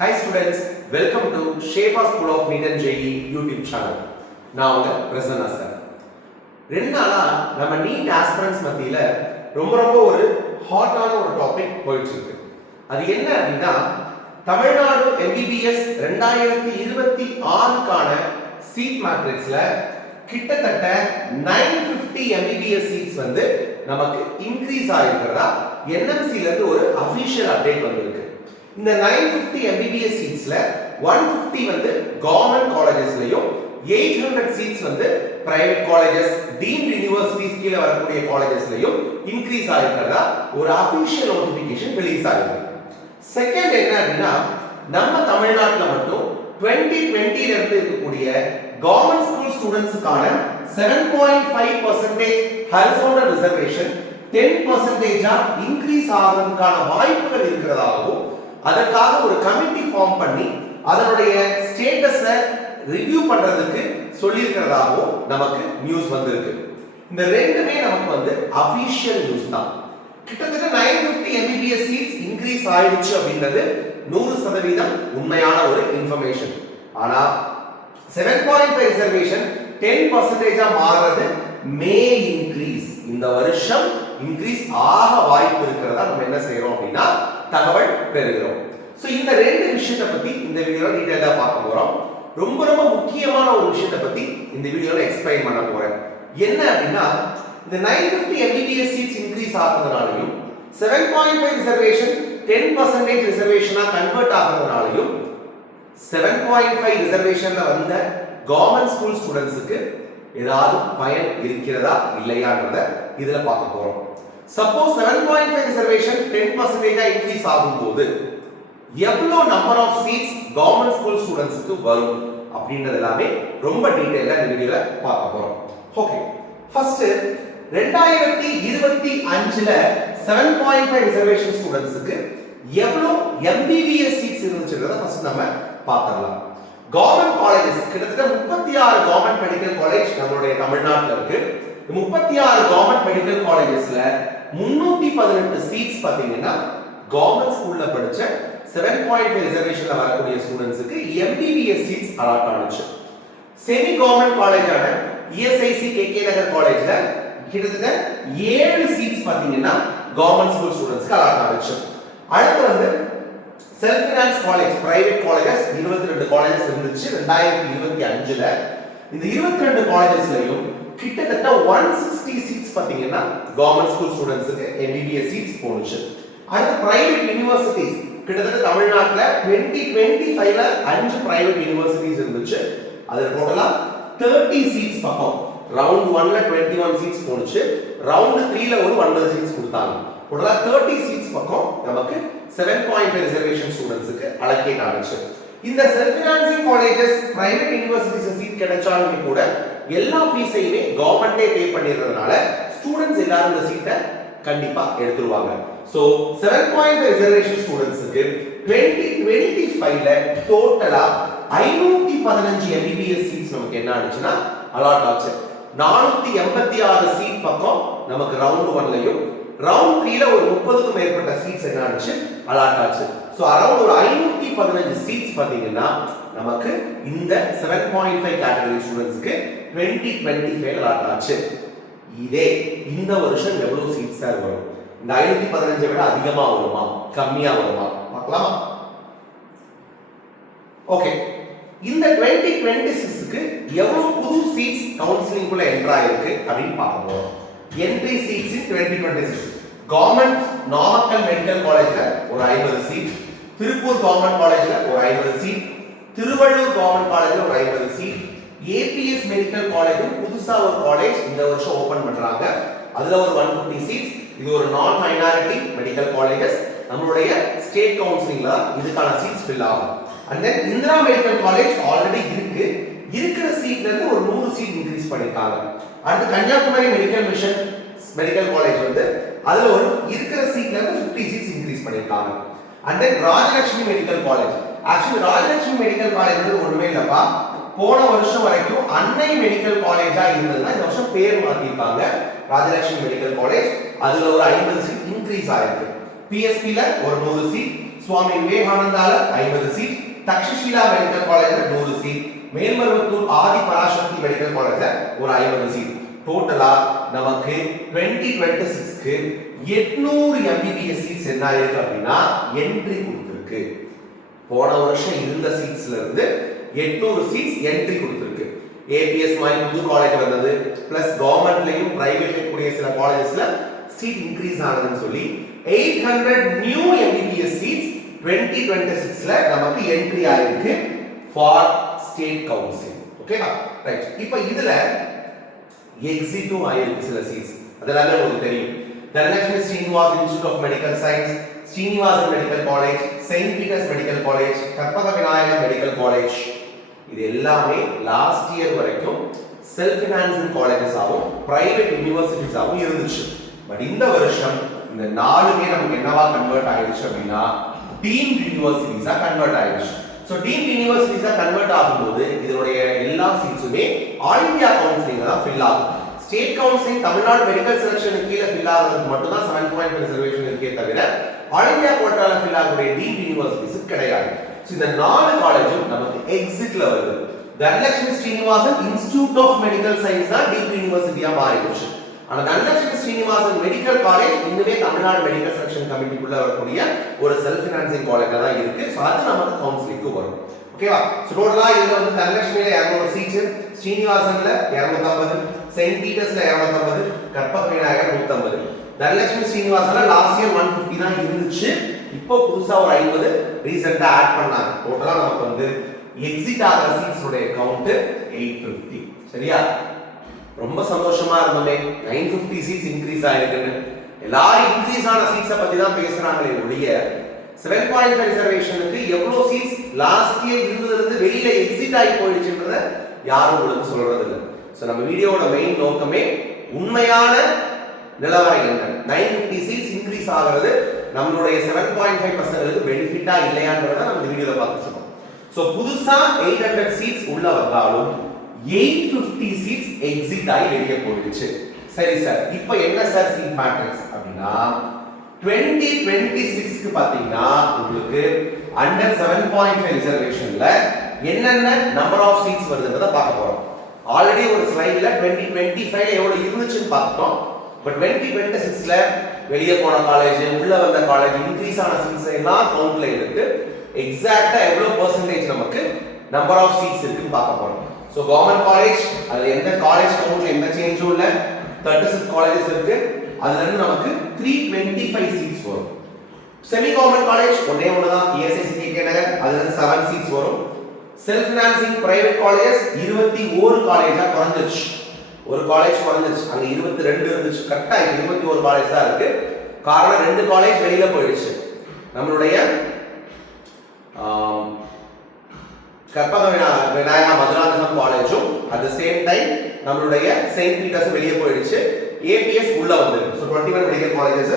Hi students, welcome to Shepa School of NEET and JEE YouTube channel. நான் உங்க Prasanna sir. ரெண்டு நாளா நம்ம நீட் ஆஸ்பிரண்ட்ஸ் மத்தியில ரொம்ப ஒரு ஹாட்டான ஒரு டாபிக் போயிட்டு இருக்கு. அது என்ன அப்படின்னா தமிழ்நாடு MBBS 2026க்கான சீட் மேட்ரிக்ஸ்ல கிட்டத்தட்ட 950 MBBS சீட்ஸ் வந்து நமக்கு இன்க்ரீஸ் ஆயிருக்கிறதா NMC ல இருந்து ஒரு அபிஷியல் அப்டேட் வந்திருக்கு. இந்த 950 MBBS சீட்ஸ்ல 150 வந்து கவர்மெண்ட் காலேजेसலயும் 800 சீட்ஸ் வந்து பிரைவேட் காலேजेस டீம்ட் யுனிவர்சிட்டிஸ் கீழ வரக்கூடிய காலேजेसலயும் இன்க்ரீஸ் ஆயிருக்கிறதா ஒரு அபிஷியல் நோட்டிஃபிகேஷன் ரிலீஸ் ஆயிருக்கு. செகண்ட் என்ன அப்படின்னா நம்ம தமிழ்நாட்டுல மட்டும் 2020 ல இருந்து இருக்கக்கூடிய கவர்மெண்ட் ஸ்கூல் ஸ்டூடண்ட்ஸ்க்கான 7.5% ஹரிசாண்டல் ரிசர்வேஷன் 10% இன்க்ரீஸ் ஆகிறதுக்கான வாய்ப்புகள் இருக்கிறதாகவும் அதற்காக ஒரு கமிட்டி ஃபார்ம் பண்ணி அதனுடைய ஸ்டேட்டஸை ரிவ்யூ பண்றதுக்கு சொல்லியிருக்கிறதாகவும் நமக்கு நியூஸ் வந்திருக்கு. இந்த ரெண்டுமே நமக்கு வந்து அபிஷியல் நியூஸ் தான். கிட்டத்தட்ட 950 MBBS சீட்ஸ் இன்க்ரீஸ் ஆயிடுச்சு அப்படின்றது 100% உண்மையான ஒரு இன்ஃபர்மேஷன். ஆனா 7.5 ரிசர்வேஷன் 10% மாறுறது மே இன்க்ரீஸ் இந்த வருஷம் இன்க்ரீஸ் ஆக வாய்ப்பு இருக்கிறதா நம்ம என்ன செய்யறோம் அப்படின்னா தகவல் பெறுகிறோம். சோ இந்த ரெண்டு விஷயத்தை பத்தி இந்த வீடியோல டீடைலா பார்க்க போறோம். ரொம்ப முக்கியமான ஒரு விஷயத்தை பத்தி இந்த வீடியோல எக்ஸ்பிளைன் பண்ண போறேன். என்ன அப்படின்னா இந்த 950 MBBS சீட்ஸ் இன்க்ரீஸ் ஆகிறதுனாலயும் 7.5 ரிசர்வேஷன் 10% ரிசர்வேஷனா கன்வெர்ட் ஆகிறதுனாலயும் 7.5 ரிசர்வேஷன்ல வந்த கவர்மெண்ட் ஸ்கூல் ஸ்டூடண்ட்ஸ்க்கு ஏதாவது பயன் இருக்கிறதா இல்லையான்றத இதுல பார்க்க போறோம். சப்போஸ் 7.5 ரிசர்வேஷன் 10% இன்க்ரீஸ் ஆகும்போது எவ்வளவு number of seats government school ஸ்டூடண்ட்ஸ்க்கு வரும் அப்படின்றது எல்லாமே ரொம்ப டீடைலா இந்த வீடியோல பார்க்க போறோம். ஓகே, ஃபர்ஸ்ட் 2025ல 7.5 ரிசர்வேஷன் ஸ்டூடண்ட்ஸ்க்கு எவ்வளவு MBBS சீட்ஸ் இருந்துச்சுன்றத ஃபர்ஸ்ட் நம்ம பார்க்கலாம். கவர்மெண்ட் காலேजेस கிட்டத்தட்ட 36 கவர்மெண்ட் மெடிக்கல் காலேஜ் நம்மளுடைய தமிழ்நாட்டுல இருக்கு. 36 கவர்மெண்ட் மெடிக்கல் காலேजेसல 318 சீட்ஸ் பாத்தீங்கன்னா கவர்மெண்ட் ஸ்கூல்ல படிச்ச 7.5 ரிசர்வேஷன்ல வரக்கூடிய ஸ்டூடண்ட்ஸ்க்கு MBBS சீட்ஸ் அலாட் ஆனுச்சு. செமி கவர்மெண்ட் காலேஜான ESIC KK நகர் காலேஜ்ல கிட்டத்தட்ட 7 சீட்ஸ் பாத்தீங்கன்னா கவர்மெண்ட் ஸ்கூல் ஸ்டூடண்ட்ஸ்க்கு அலாட் ஆனுச்சு. அடுத்து வந்து self finance college private colleges 22 colleges இருந்துச்சு 2025ல. இந்த 22 காலேजेसலயும் கிட்டத்தட்ட 160 சீட்ஸ் பாத்தீங்கன்னா கவர்மெண்ட் ஸ்கூல் ஸ்டூடண்ட்ஸ்க்கு MBBS சீட்ஸ் போனுச்சு. அடுத்து பிரைவேட் யுனிவர்சிட்டிஸ் கிட்டத்தட்ட தமிழ்நாட்டுல 2025ல 5 பிரைவேட் யுனிவர்சிட்டிஸ் இருந்துச்சு. அதுல டோட்டலா 30 சீட்ஸ் பக்கம் ரவுண்ட் 1ல 21 சீட்ஸ் போனுச்சு. ரவுண்ட் 3ல ஒரு 9 சீட்ஸ் கொடுத்தாங்க. டோட்டலா 30 சீட்ஸ் பக்கம் நமக்கு 7.5 ரிசர்வேஷன் ஸ்டூடண்ட்ஸ்க்கு அலோகேட் ஆனுச்சு. இந்த self financing colleges private universities seat கிடைச்சாலுமே கூட எல்லா ஃபீஸையுமே கவர்மெண்டே பே பண்ணிறதுனால ஸ்டூடண்ட்ஸ் எல்லாரும் இந்த சீட்டை கண்டிப்பா எடுத்துருவாங்க. சோ 7.5 ரிசர்வேஷன் ஸ்டூடண்ட்ஸ்க்கு 2025ல டோட்டலா 515 MBBS சீட்ஸ் நமக்கு என்ன ஆச்சுன்னா அலாட் ஆச்சு. 486 சீட் பக்கம் நமக்கு ரவுண்ட் 1லயும் ரவுண்ட் 3ல ஒரு 30க்கும் மேற்பட்ட சீட்ஸ் என்ன ஆச்சு அலாட் ஆச்சு. சோ அரௌண்ட் ஒரு 515 சீட்ஸ் பாத்தீங்கன்னா நமக்கு இந்த 7.5 கேட்டகரி ஸ்டூடண்ட்ஸ்க்கு 2025 அலாட் ஆச்சு. இதே இந்த வருஷம் எவ்வளவு சீட்ஸ் வரும்? இந்த 515 விட அதிகமா வருமா கம்மியா வருமா பார்க்கலாமா? ஓகே, இந்த 2026க்கு எவ்வளவு புது சீட்ஸ் கவுன்சிலிங் குள்ள என்ட்ரா இருக்கு அப்படின்னு பார்க்க போறோம். என்ட்ரி சீட்ஸ் இன் 2026 கவர்மெண்ட் நாமக்கல் மெடிக்கல் காலேஜ்ல ஒரு 50 சீட், திருப்பூர் கவர்மெண்ட் காலேஜ்ல ஒரு 50 சீட், திருவள்ளூர் கவர்மெண்ட் காலேஜ்ல ஒரு 50 சீட், APS மெடிக்கல் காலேஜ் புதுசா ஒரு காலேஜ் இந்த வருஷம் ஓபன் பண்றாங்க, அதுல ஒரு 150 சீட்ஸ். இது ஒரு நான் மைனாரிட்டி மெடிக்கல் காலேஜஸ். நம்மளுடைய ஸ்டேட் கவுன்சிலிங்ல இதுக்கான சீட்ஸ் ஃபில் ஆகும். And then Indira medical college already இருக்கு, இருக்கிற சீட்ல இருந்து ஒரு 100 சீட் இன்க்ரீஸ் பண்ணிருக்காங்க. அடுத்து Kanyakumari medical mission medical college வந்து அதுல ஒரு இருக்கிற சீட்ல இருந்து 50 சீட்ஸ் இன்க்ரீஸ் பண்ணிருக்காங்க. And then Rajalakshmi medical college, actually Rajalakshmi medical college வந்து ஒண்ணுமே இல்லப்பா, போன வருஷம் வரைக்கும் அன்னை மெடிக்கல் காலேஜா இருந்ததுன்னா இந்த வருஷம் பேர் மாத்திருக்காங்க ராஜலட்சுமி மெடிக்கல் காலேஜ். அதுல ஒரு 50 சீட் இன்க்ரீஸ் ஆயிருக்கு. PSP ல ஒரு 100 சீட், சுவாமி விவேகானந்தால 50 சீட், தக்ஷஷிலா மெடிக்கல் காலேஜ்ல 100 சீட், மேல்மருவத்தூர் ஆதி பராசக்தி மெடிக்கல் காலேஜ்ல ஒரு 50 சீட். டோட்டலா நமக்கு 2026க்கு 800 எம்பிபிஎஸ் சீட்ஸ் என்ன ஆயிருக்கு அப்படின்னா என்ட்ரி கொடுத்திருக்கு. போன வருஷம் இருந்த சீட்ஸ்ல இருந்து 800 சீட்ஸ் என்ட்ரி கொடுத்திருக்கு. ஏபிஎஸ் மாதிரி புது காலேஜ் வந்தது, பிளஸ் கவர்மெண்ட்லயும் பிரைவேட்லயும் கூடிய சில காலேஜஸ்ல சீட் இன்க்ரீஸ் ஆனதுன்னு சொல்லி 800 நியூ எம்பிபிஎஸ் சீட்ஸ் 2026ல நமக்கு என்ட்ரி ஆயிருக்கு ஃபார் ஸ்டேட் கவுன்சில். ஓகேவா? ரைட். இப்போ இதுல எக்ஸிட்டும் ஆயிருக்கு சில சீட்ஸ். அதெல்லாம் உங்களுக்கு தெரியும். Dhanalakshmi Srinivas institute of medical science, Srinivasan medical college, saint Peter's medical college, Karpaga Vinayagar medical college, இது எல்லாமே லாஸ்ட் இயர் வரைக்கும் செல்ஃப் ஃபினான்சிங் காலேஜஸ் ஆகும், பிரைவேட் யூனிவர்சிட்டிஸ் ஆகும் இருந்துச்சு. பட் இந்த வருஷம் இந்த 4மே நமக்கு என்னவா கன்வெர்ட் ஆயிடுச்சு அப்படின்னா டீம்ட் யூனிவர்சிட்டிஸா கன்வெர்ட் ஆயிடுச்சு. சோ டீம்ட் யூனிவர்சிட்டிஸா கன்வெர்ட் ஆகும்போது இதனுடைய எல்லா சீட்ஸுமே ஆல் இந்தியா கவுன்சிலிங்ல தான் ஃபில் ஆகும். ஸ்டேட் கவுன்சிலிங் தமிழ்நாடு மெடிக்கல் செலக்ஷனுக்கு கீழ ஃபில் ஆகுறது மட்டும் தான் 7.5 ரிசர்வேஷன் இருக்கே தவிர ஆல் இந்தியா கோட்டால ஃபில் ஆகக்கூடிய டீம்ட் யூனிவர்சிட்டிஸ் கிடையாது. சோ இந்த 4 காலேஜும் நமக்கு எக்ஸிட்ல வருது. Dhanalakshmi Srinivasan institute of medical science தான் டீம்ட் யூனிவர்சிட்டியா மாறிடுச்சு. ஆனா தனலட்சுமி ஸ்ரீனிவாசன் மெடிக்கல் காலேஜ் இன்னுமே தமிழ்நாடு மெடிக்கல் செலக்ஷன் கமிட்டிக்குள்ள வரக்கூடிய ஒரு செல்ஃப் ஃபினான்சிங் காலேஜா தான் இருக்கு. சோ அது நமக்கு கவுன்சிலிங்க்கு வரும். ஓகேவா? சோ டோட்டலா இதுல வந்து தனலட்சுமில 200 seeds, ஸ்ரீனிவாசன்ல 250, Saint பீட்டர்ஸ்ல 250, Karpaga Vinayagar 150. Dhanalakshmi ஸ்ரீனிவாசன்ல last year 150 தான் இருந்துச்சு. இப்போ புதுசா ஒரு 50 ரீசன்ட்டா ஆட் பண்ணாங்க. டோட்டலா நமக்கு வந்து எக்ஸிட் ஆகிற சீட்ஸ் உடைய கவுண்ட் 850. சரியா? ரொம்ப சந்தோஷமா இருந்தோமே, 950 சீட்ஸ் இன்க்ரீஸ் ஆயிருக்குன்னு. எல்லாரும் இன்க்ரீஸ் ஆன சீட்ஸை பத்தி தான் பேசுறாங்களே ஒழிய 7.5 ரிசர்வேஷனுக்கு எவ்வளவு சீட்ஸ் லாஸ்ட் இயர் இருந்ததுல இருந்து வெளியில எக்ஸிட் ஆகி போயிடுச்சுன்றத யாரும் உங்களுக்கு சொல்றது இல்லை. சோ நம்ம வீடியோவோட மெயின் நோக்கமே உண்மையான நிலவரம் என்ன, 950 சீட்ஸ் இன்க்ரீஸ் ஆகிறது நம்மளுடைய 7.5% பெனிஃபிட்டா இல்லையான்றத நம்ம இந்த வீடியோல பார்த்துட்டு இருக்கோம். சோ புதுசா 800 சீட்ஸ் உள்ள வந்தாலும் 850 சீட்ஸ் எக்ஸிட் ஆகி வெளியே போயிடுச்சு. சரி சார், இப்போ என்ன சார் சீட் மேட்ரிக்ஸ் அப்படின்னா 2026க்கு பாத்தீங்கன்னா உங்களுக்கு அண்டர் 7.5 ரிசர்வேஷன்ல என்னென்ன நம்பர் ஆஃப் சீட்ஸ் வருதுன்றத பார்க்க போறோம். ஆல்ரெடி ஒரு ஸ்லைட்ல 2025ல எவ்வளவு இருந்துச்சுன்னு பார்த்தோம். பட் 2026ல வெளியே போன காலேஜ், உள்ள வந்த காலேஜ், இன்க்ரீஸ் ஆன சீட்ஸ் எல்லாம் கவுண்ட்ல எடுத்து எக்ஸாக்ட்டா எவ்வளவு பெர்சன்டேஜ் நமக்கு நம்பர் ஆஃப் சீட்ஸ் இருக்குன்னு பார்க்க போறோம். சோ கவர்மெண்ட் காலேஜ், அதுல எந்த காலேஜ் கவுண்ட்ல எந்த சேஞ்சும் இல்ல, 36 காலேஜஸ் இருக்கு. அதுல இருந்து நமக்கு 325 சீட்ஸ் வரும். செமி கவர்மெண்ட் காலேஜ் ஒண்ணே ஒண்ணுதான், ESIC KK நகர், அதுல இருந்து 7 சீட்ஸ் வரும். செல்ஃப் ஃபினான்சிங் பிரைவேட் காலேஜஸ் 21 காலேஜா குறைஞ்சிருச்சு. ஒரு காலேஜ் குறைஞ்சிருச்சு, அங்க 22 இருந்துச்சு, கரெக்டா 21 காலேஜ் தான் இருக்கு. காரணம் 2 காலேஜ் வெளியில போயிடுச்சு. நம்மளுடைய கற்பக விநாயகா மதுராந்தகம் காலேஜும் அட் தி சேம் டைம் நம்மளுடைய செயின்ட் பீட்டர்ஸ் வெளியே போயிடுச்சு. ஏபிஎஸ் உள்ள வந்திருக்கு. So 21 medical colleges.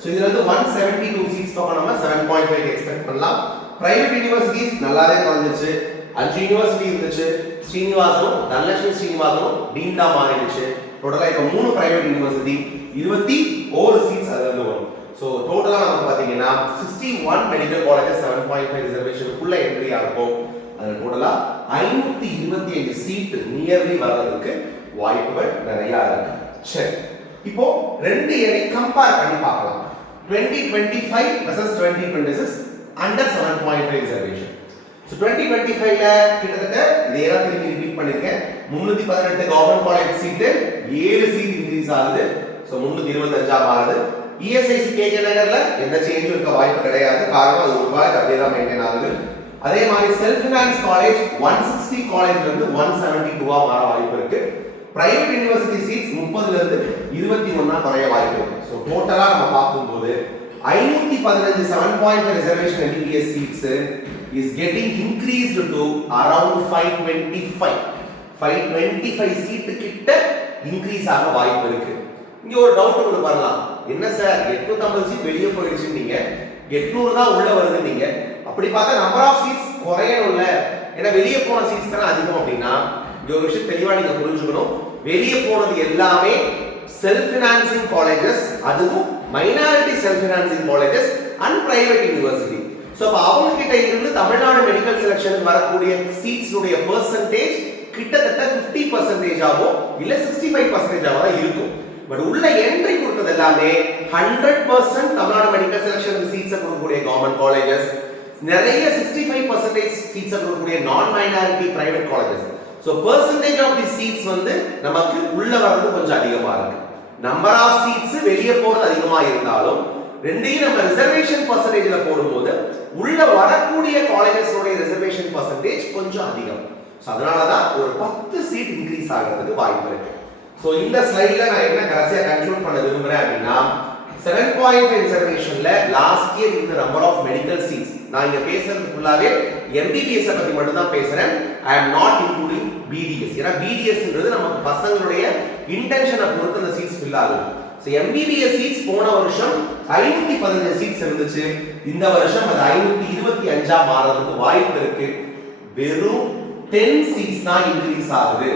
சோ இதுல இருந்து 172 சீட்ஸ் பக்கம் நம்ம 7.5 எக்ஸ்பெக்ட் பண்ணலாம். பிரைவேட் யூனிவர்சிட்டிஸ் நல்லாவே குறைஞ்சிருச்சு. 5 யூனிவர்சிட்டி இருந்துச்சு. ஸ்ரீனிவாசனும் தனலட்சுமி ஸ்ரீனிவாசனும் டீம்டா மாறிடுச்சு. டோட்டலா இப்போ 3 பிரைவேட் யூனிவர்சிட்டி 21 சீட்ஸ் அதுல இருந்து வரும். சோ டோட்டலா நமக்கு பாத்தீங்கன்னா 61 மெடிக்கல் காலேஜஸ் 7.5 ரிசர்வேஷனுக்குள்ள என்ட்ரி ஆகும். அது டோட்டலா 525 சீட் நியர்லி வர்றதுக்கு வாய்ப்புகள் நிறைய இருக்கு. சரி, இப்போ ரெண்டு இயரை கம்பேர் பண்ணி பார்க்கலாம். 2025 வெர்சஸ் 2026 அண்டர் 7.5 ரிசர்வேஷன். சோ 2025ல கிட்டத்தட்ட இதே தான் திருப்பி ரிப்பீட் பண்ணிருக்கேன். 318 government college seat 7 seat increase ஆகுது. சோ 325 ஆகுது. ESIC KK நகர்ல எந்த சேஞ்சும் இருக்க வாய்ப்பு கிடையாது. காரணம் அது ஒரு காலேஜ் அப்படியே தான் மெயின்டைன் ஆகுது. அதே மாதிரி செல்ஃப் ஃபைனான்ஸ் காலேஜ் 160 காலேஜ்ல இருந்து 172 மாற வாய்ப்பு இருக்கு. பிரைவேட் யூனிவர்சிட்டி சீட்ஸ் 30ல இருந்து 21 குறைய வாய்ப்பு இருக்கு. சோ டோட்டலா நம்ம பார்க்கும்போது 515 7.5 reservation MBBS seats is getting increased to around 525 seat கிட்ட இன்க்ரீஸ் ஆக வாய்ப்பு இருக்கு. இங்க ஒரு டவுட் உங்களுக்கு வரலாம், என்ன சார் 850 சீட் வெளியே போயிடுச்சு, நீங்க 800 தான் உள்ள வருது, நீங்க அப்படி பார்த்தா நம்பர் ஆஃப் சீட்ஸ் குறையணும்ல, ஏன்னா வெளியே போன சீட்ஸ் தானே அதிகம் அப்படின்னா இந்த ஒரு விஷயம் தெளிவா நீங்க புரிஞ்சுக்கணும். வெளியே போனது எல்லாமே செல்ஃப் ஃபினான்சிங் காலேஜஸ், அதுவும் minority self financing colleges and private university. So அப்ப அவங்க கிட்ட இருந்து தமிழ்நாடு மெடிக்கல் செலக்ஷனுக்கு வரக்கூடிய சீட்ஸ் உடைய பெர்சன்டேஜ் கிட்டத்தட்ட 50% ஆவோ இல்ல 65% ஆவோ தான் இருக்கும். பட் உள்ள என்ட்ரி கொடுத்தது எல்லாமே 100% தமிழ்நாடு மெடிக்கல் செலக்ஷனுக்கு சீட்ஸ் கொடுக்கக்கூடிய கவர்மெண்ட் காலேजेस, நிறைய 65% சீட்ஸ் கொடுக்கக்கூடிய non minority private colleges. So percentage of the seats வந்து நமக்கு உள்ள வரது கொஞ்சம் அதிகமா இருக்கு. நம்பர் ஆஃப் சீட்ஸ் வெளிய போறது அதிகமா இருந்தாலும் ரெண்டையும் நம்ம ரிசர்வேஷன் பெர்சன்டேஜ்ல போடும்போது உள்ள வரக்கூடிய காலேजेस உடைய ரிசர்வேஷன் பெர்சன்டேஜ் கொஞ்சம் அதிகம். சோ அதனால தான் ஒரு 10 சீட் இன்கிரீஸ் ஆகிறதுக்கு வாய்ப்பு இருக்கு. சோ இந்த ஸ்லைட்ல நான் என்ன கடைசியா கன்க்ளூட் பண்ண விரும்புறேன் அப்படினா 7.5 ரிசர்வேஷன்ல லாஸ்ட் இயர் இந்த நம்பர் ஆஃப் மெடிக்கல் சீட்ஸ், நான் இங்க பேசுறது ஃபுல்லாவே MBBS பத்தி மட்டும் தான் பேசுறேன். I am not including BDS. ஏனா BDS ன்றது நமக்கு பசங்களுடைய இன்டென்ஷனை பொறுத்து அந்த சீட்ஸ் ஃபில் ஆகும். சோ MBBS சீட்ஸ் போன வருஷம் 515 சீட்ஸ் இருந்துச்சு. இந்த வருஷம் அது 525 ஆ மாறதுக்கு வாய்ப்பு இருக்கு. வெறும் 10 சீட்ஸ் தான் இன்கிரீஸ் ஆகுது.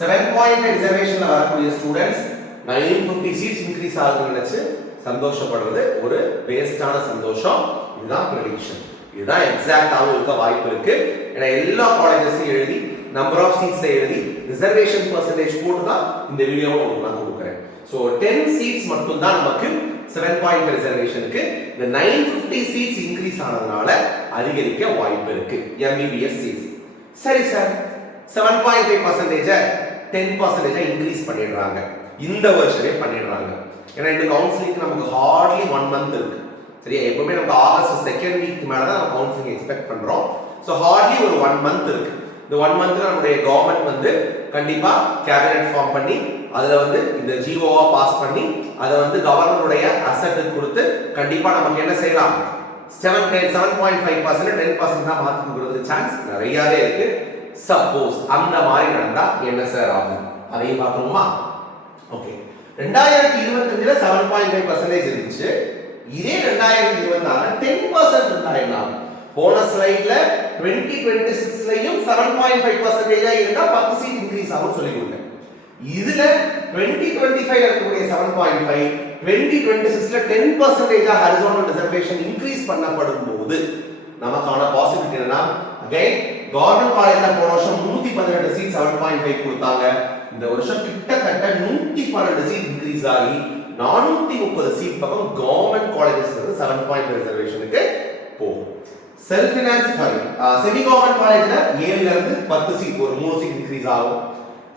7.5 ரிசர்வேஷன்ல வரக்கூடிய ஸ்டூடண்ட்ஸ் 950 சீட்ஸ் இன்கிரீஸ் ஆகுதுன்னு நினைச்சு சந்தோஷப்படுறது ஒரு வேஸ்டான சந்தோஷம். இதுதான் ப்ரெடிக்ஷன், இதுதான் எக்ஸாக்ட்டாவும் இருக்க வாய்ப்பு இருக்கு. ஏன்னா எல்லா காலேஜஸையும் எழுதி நம்பர் ஆஃப் சீட்ஸ் எழுதி ரிசர்வேஷன் பெர்சன்டேஜ் போட்டு தான் இந்த வீடியோவை உங்களுக்கு நான் கொடுக்குறேன். ஸோ 10 சீட்ஸ் மட்டும் தான் நமக்கு 7.5 ரிசர்வேஷனுக்கு. இந்த 950 சீட்ஸ் இன்க்ரீஸ் ஆனதுனால அதிகரிக்க வாய்ப்பு இருக்கு MBBS சீட்ஸ். சரி சார், 7.5% 10% இன்க்ரீஸ் பண்ணிடுறாங்க, இந்த வருஷமே பண்ணிடுறாங்க. ஏன்னா இந்த கவுன்சிலிங்க்கு நமக்கு ஹார்ட்லி 1 மந்த் இருக்கு. சரியா, எப்பவுமே நமக்கு ஆகஸ்ட் செகண்ட் வீக் மேல தான் நம்ம கவுன்சிலிங் எக்ஸ்பெக்ட் பண்றோம். ஸோ ஹார்ட்லி ஒரு 1 மந்த் இருக்கு. இந்த 1 மந்த்ல நம்முடைய கவர்மெண்ட் வந்து கண்டிப்பா கேபினெட் ஃபார்ம் பண்ணி அதுல வந்து இந்த ஜிஓவா பாஸ் பண்ணி அதை வந்து கவர்னருடைய அசெட் கொடுத்து கண்டிப்பா நமக்கு என்ன செய்யலாம், 7.5% 10% தான் மாத்தி கொடுக்கிறதுக்கு சான்ஸ் நிறையவே இருக்கு. சப்போஸ் அந்த மாதிரி நடந்தா என்ன சார் ஆகும், அதையும் பார்க்கணுமா? ஓகே, 2025ல 7.5% இருந்துச்சு. இதே 2024 10% இருந்தா என்ன? போன ஸ்லைட்ல 2026லயும் 7.5% இருந்தா 10 சீட் இன்கிரீஸ் ஆகும் சொல்லி கொடுத்தேன். இதுல 2025ல இருக்கக்கூடிய 7.5 2026ல 10% ஹாரிசான்டல் ரிசர்வேஷன் இன்கிரீஸ் பண்ணப்படும் போது நமக்கான பாசிபிலிட்டி என்னன்னா, அகைன் கவர்மெண்ட் காலேஜ்ல போன வருஷம் 118 சீட் 7.5 கொடுத்தாங்க. இந்த வருஷம் கிட்டத்தட்ட 112 சீட் இன்கிரீஸ் ஆகி 430 சீட் பக்கம் கவர்மெண்ட் காலேஜஸ் 7.5 ரிசர்வேஷனுக்கு போகும். செல்ஃப் ஃபைனான்ஸ் செமி கவர்மெண்ட் காலேஜ்ல 7ல இருந்து 10 சீட், ஒரு 3 சீட் இன்கிரீஸ் ஆகும்.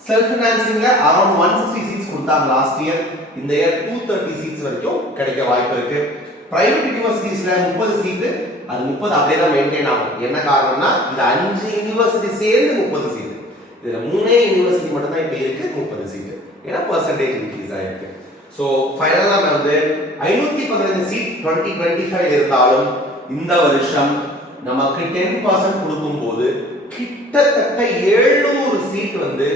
செல்ஃப் ஃபைனான்சிங்ல அரௌண்ட் 160 சீட்ஸ் கொடுத்தாங்க லாஸ்ட் இயர். இந்த இயர் 230 சீட்ஸ் வரைக்கும் கிடைக்க வாய்ப்பு இருக்கு. பிரைவேட் யுனிவர்சிட்டிஸ்ல 30 சீட், அது 30 அப்படியே தான் மெயின்டைன் ஆகும். என்ன காரணம்னா இது 5 யுனிவர்சிட்டி சேர்ந்து 30 சீட், இதுல 3 யுனிவர்சிட்டி மட்டும் தான் இப்ப இருக்கு 30 சீட். ஏன்னா பெர்சன்டேஜ் இன்க்ரீஸ் ஆயிருக்கு. சோ ஃபைனலா நம்ம வந்து 515 சீட் 2025 இருந்தாலும் இந்த வருஷம் நமக்கு 10% கொடுக்கும்போது கிட்டத்தட்ட 700 சீட் வந்து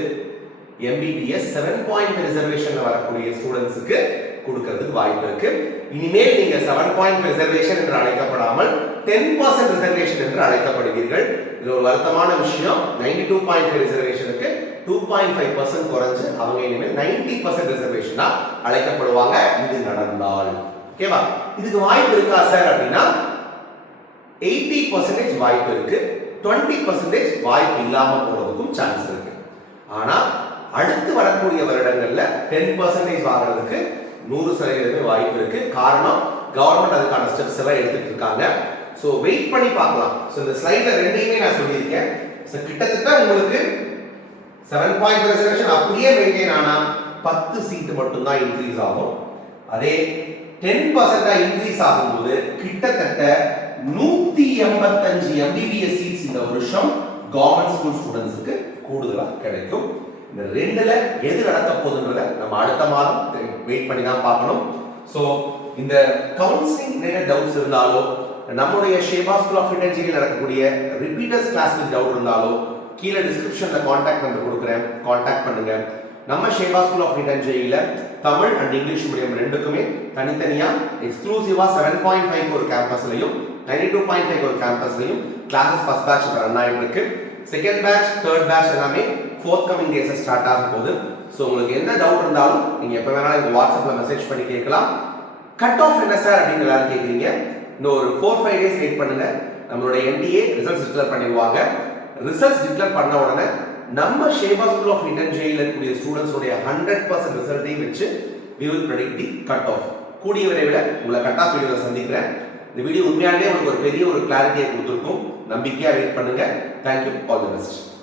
MBBS 7.5 ரிசர்வேஷன்ல வரக்கூடிய ஸ்டூடண்ட்ஸ்க்கு கொடுக்கிறதுக்கு வாய்ப்பு இருக்கு. இனிமேல் நீங்க 7.5 ரிசர்வேஷன் என்று அழைக்கப்படாமல் 10% ரிசர்வேஷன் என்று அழைக்கப்படுவீர்கள். இது ஒரு வருத்தமான விஷயம். 92.5 ரிசர்வேஷனுக்கு 2.5% குறைஞ்சு அவங்க இனிமேல் 90% ரிசர்வேஷனா அழைக்கப்படுவாங்க. இது நடந்தால் ஓகேவா? இதுக்கு வாய்ப்பு இருக்கா சார் அப்படின்னா 80% வாய்ப்பு இருக்கு, 20% வாய்ப்பு இல்லாம போறதுக்கும் சான்ஸ் இருக்கு. ஆனா அடுத்து வரக்கூடிய வருடங்கள்ல 10% ஆகிறதுக்கு 100% வாய்ப்பு இருக்கு. காரணம் கவர்மெண்ட் அதுக்கான ஸ்டெப்ஸ் எல்லாம் எடுத்துட்டு இருக்காங்க. சோ வெயிட் பண்ணி பார்க்கலாம். சோ இந்த ஸ்லைட்ல ரெண்டையுமே நான் சொல்லியிருக்கேன். சோ கிட்டத்தட்ட உங்களுக்கு 7.5 ரிசர்வேஷன் அப்படியே மெயின்டைன் ஆனா 10 சீட் மட்டும் தான் இன்க்ரீஸ் ஆகும். அதே 10% இன்க்ரீஸ் ஆகும்போது கிட்டத்தட்ட 185 MBBS சீட்ஸ் இந்த வருஷம் கவர்மெண்ட் ஸ்கூல் ஸ்டூடண்ட்ஸ்க்கு கூடுதலா கிடைக்கும். இந்த ரெண்டுல எது நடக்க போகுதுன்றத நம்ம அடுத்த மாதம் வெயிட் பண்ணி தான் பார்க்கணும். சோ இந்த கவுன்சிலிங் ரிலேட்டட் டவுட்ஸ் இருந்தாலோ, நம்மளுடைய ஷேபா ஸ்கூல் ஆஃப் இன்ஜினியரிங் நடக்கக்கூடிய ரிப்பீட்டர்ஸ் கிளாஸ்க்கு டவுட் இருந்தாலோ கீழே டிஸ்கிரிப்ஷன்ல கான்டாக்ட் நம்பர் கொடுக்குறேன், கான்டாக்ட் பண்ணுங்க. நம்ம ஷேபா ஸ்கூல் ஆஃப் இன்ஜினியரிங்ல தமிழ் அண்ட் இங்கிலீஷ் மீடியம் ரெண்டுக்குமே தனித்தனியா எக்ஸ்க்ளூசிவா 7.5 ஒரு கேம்பஸ்லயும் 92.5 ஒரு கேம்பஸ்லயும் கிளாसेस ஃபர்ஸ்ட் பேட்ச் ரன் ஆயிட்டு இருக்கு. செகண்ட் பேட்ச், தேர்ட் பேட்ச் எல்லாமே ஃபோர்த் கமிங் டேஸ் ஸ்டார்ட் ஆக போகுது. ஸோ உங்களுக்கு என்ன டவுட் இருந்தாலும் நீங்க எப்போ வேணாலும் இந்த வாட்ஸ்அப்ல மெசேஜ் பண்ணி கேட்கலாம். கட் ஆஃப் என்ன சார் அப்படின்னு எல்லாரும் கேட்குறீங்க. இன்னும் ஒரு 4-5 டேஸ் வெயிட் பண்ணுங்க. நம்மளுடைய NTA ரிசல்ட்ஸ் டிக்ளேர் பண்ணிடுவாங்க. ரிசல்ட்ஸ் டிக்ளேர் பண்ண உடனே நம்ம ஷேபா ஸ்கூல் ஆஃப் இன்டர்ன் ஜேஇல இருக்கக்கூடிய ஸ்டூடெண்ட்ஸ் உடைய 100% ரிசல்ட்டையும் வச்சு we will predict the cut off. கூடிய விரைவில் உங்களை கட் ஆஃப் வீடியோல சந்திக்கிறேன். இந்த வீடியோ உண்மையாலே உங்களுக்கு ஒரு பெரிய ஒரு கிளாரிட்டியை கொடுத்துருக்கும். நம்பிக்கையா வெயிட் பண்ணுங்க. Thank you. All the best.